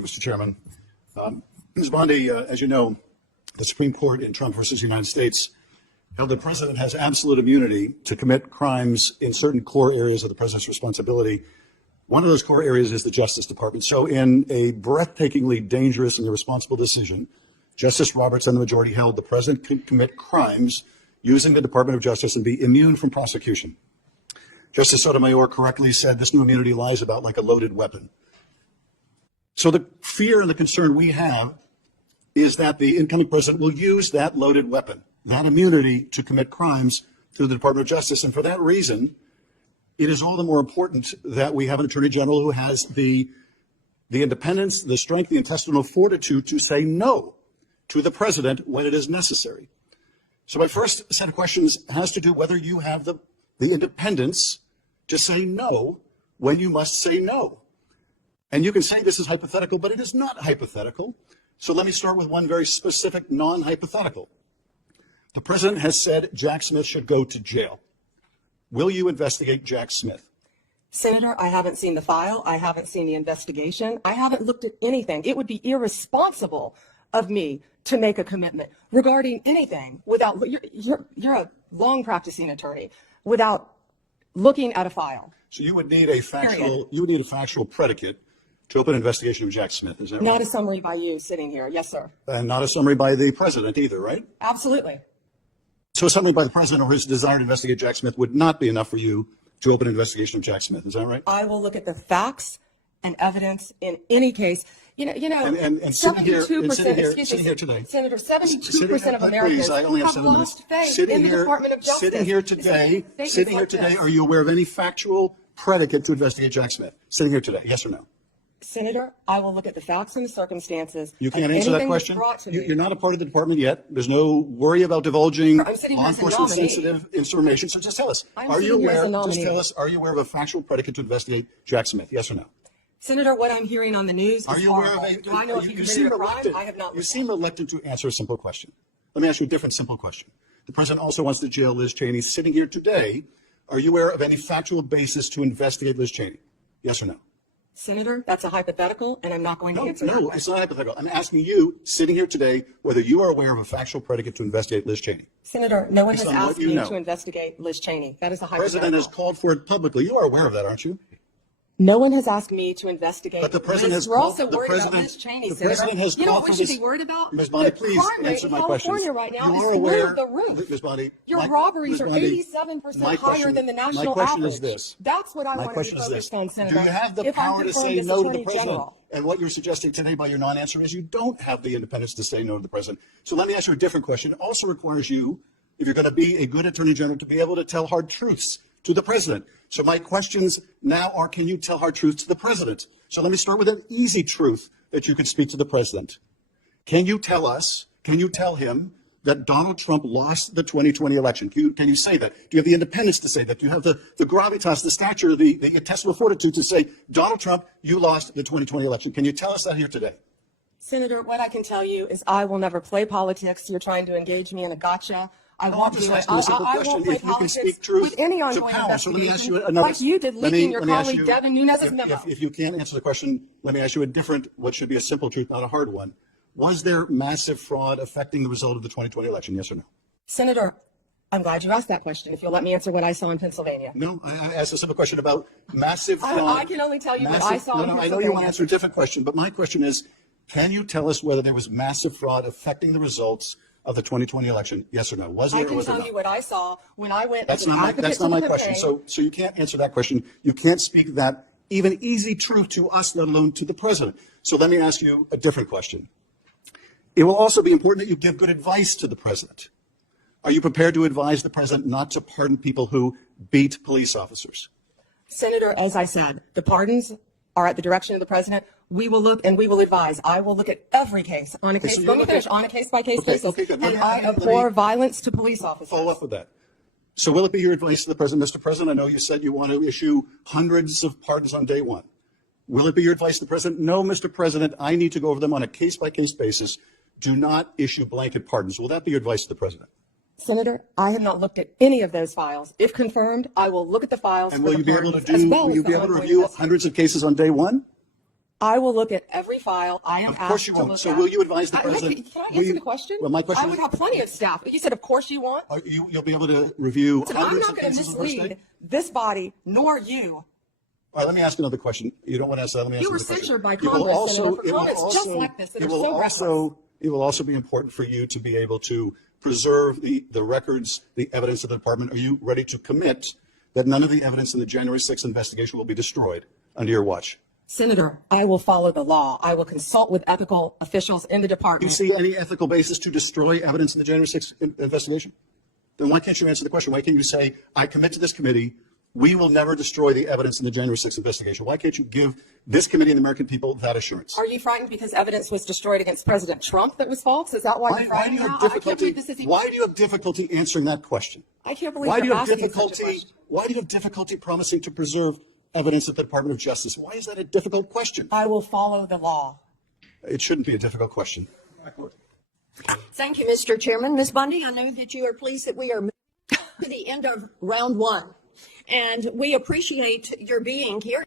Mr. Chairman. Ms. Bondi, as you know, the Supreme Court in Trump versus United States held the president has absolute immunity to commit crimes in certain core areas of the president's responsibility. One of those core areas is the Justice Department. So in a breathtakingly dangerous and irresponsible decision, Justice Roberts and the majority held the president could commit crimes using the Department of Justice and be immune from prosecution. Justice Sotomayor correctly said this new immunity lies about like a loaded weapon. So the fear and the concern we have is that the incoming president will use that loaded weapon, that immunity, to commit crimes through the Department of Justice. And for that reason, it is all the more important that we have an attorney general who has the independence, the strength, the intestinal fortitude to say no to the president when it is necessary. So my first set of questions has to do whether you have the independence to say no when you must say no. And you can say this is hypothetical, but it is not hypothetical. So let me start with one very specific non-hypothetical. The president has said Jack Smith should go to jail. Will you investigate Jack Smith? Senator, I haven't seen the file. I haven't seen the investigation. I haven't looked at anything. It would be irresponsible of me to make a commitment regarding anything without, you're a long practicing attorney, without looking at a file. So you would need a factual predicate to open an investigation of Jack Smith, is that right? Not a summary by you sitting here. Yes, sir. And not a summary by the president either, right? Absolutely. So a summary by the president or his desire to investigate Jack Smith would not be enough for you to open an investigation of Jack Smith, is that right? I will look at the facts and evidence in any case. And 72%, sitting here today, Senator, 72% of Americans have lost faith in the Department of Justice. Sitting here today, are you aware of any factual predicate to investigate Jack Smith? Sitting here today, yes or no? Senator, I will look at the facts and the circumstances. You can't answer that question? You're not a part of the department yet. There's no worry about divulging law enforcement sensitive information. So just tell us, are you aware of a factual predicate to investigate Jack Smith? Yes or no? Senator, what I'm hearing on the news is horrible. Do I know if you committed a crime? I have not. You seem reluctant to answer a simple question. Let me ask you a different simple question. The president also wants to jail Liz Cheney. Sitting here today, are you aware of any factual basis to investigate Liz Cheney? Yes or no? Senator, that's a hypothetical, and I'm not going to answer that. No, it's not hypothetical. I'm asking you, sitting here today, whether you are aware of a factual predicate to investigate Liz Cheney. Senator, no one has asked me to investigate Liz Cheney. That is a hypothetical. The president has called for it publicly. You are aware of that, aren't you? No one has asked me to investigate. But the president has We're also worried about Liz Cheney, Senator. You know what we should be worried about? Ms. Bondi, please answer my question. California right now is through the roof. Ms. Bondi, your robberies are 87% higher than the national average. My question is this. That's what I want to focus on, Senator. Do you have the power to say no to the president? And what you're suggesting today by your non-answer is you don't have the independence to say no to the president. So let me ask you a different question. It also requires you, if you're going to be a good attorney general, to be able to tell hard truths to the president. So my questions now are, can you tell hard truths to the president? So let me start with an easy truth that you can speak to the president. Can you tell him that Donald Trump lost the 2020 election? Can you say that? Do you have the independence to say that? Do you have the gravitas, the stature, the intestinal fortitude to say, Donald Trump, you lost the 2020 election? Can you tell us that here today? Senator, what I can tell you is I will never play politics. You're trying to engage me in a gotcha. I won't do it. I won't play politics with any ongoing investigation, so let me ask you another, like you did leaking your colleague Devin Nunes's memo. If you can't answer the question, let me ask you a different, what should be a simple truth, not a hard one. Was there massive fraud affecting the result of the 2020 election, yes or no? Senator, I'm glad you asked that question. If you'll let me answer what I saw in Pennsylvania. No, I asked a simple question about massive fraud. I can only tell you what I saw in Pennsylvania. I know you want to answer a different question, but my question is, can you tell us whether there was massive fraud affecting the results of the 2020 election, yes or no? Was there or was there not? I can tell you what I saw when I went. That's not my question. So you can't answer that question. You can't speak that even easy truth to us, let alone to the president. So let me ask you a different question. It will also be important that you give good advice to the president. Are you prepared to advise the president not to pardon people who beat police officers? Senator, as I said, the pardons are at the direction of the president. We will look and we will advise. I will look at every case on a case. Let me finish on a case-by-case basis. And I abhor violence to police officers. Follow up with that. So will it be your advice to the president, Mr. President? I know you said you want to issue hundreds of pardons on day one. Will it be your advice to the president? No, Mr. President, I need to go over them on a case-by-case basis. Do not issue blanket pardons. Will that be your advice to the president? Senator, I have not looked at any of those files. If confirmed, I will look at the files. And will you be able to review hundreds of cases on day one? I will look at every file I am Of course asked you to won't. look So at. will you advise the president? Can I will answer you- the question? Well, my question I would is- have plenty of staff. You said, of course you want. You'll be able to review So I'm hundreds not of going to cases on the first mislead day? this body nor you. All right, let me ask another question. You don't want to answer that. Let me ask You were another question. censured by It will Congress, also- and for it will comments just also- like this that it are will so also- It will also be important for you to be able to preserve the records, the evidence of the department. Are you ready to commit that none of the evidence in the January 6th investigation will be destroyed under your watch? Senator, I will follow the law. I will consult with ethical officials in the Do you department. see any ethical basis to destroy evidence in the January 6th investigation? Then why can't you answer the question? Why can't you say, I commit to this committee, we will never destroy the evidence in the January 6th investigation? Why can't you give this committee and the American people that assurance? Are you frightened because evidence was destroyed against President Trump that was false? Is that why you're Why do frightened you have now? I can't difficulty? believe this is even. Why do you have difficulty answering that question? I can't believe Why do you you're have asking such a difficulty? question. Why do you have difficulty promising to preserve evidence at the Department of Justice? Why is that a difficult question? I will follow the law. It shouldn't be a difficult question. Thank you, Mr. Chairman. Ms. Bondi, I know that you are pleased that we are moving to the end of round one, and we appreciate your being here.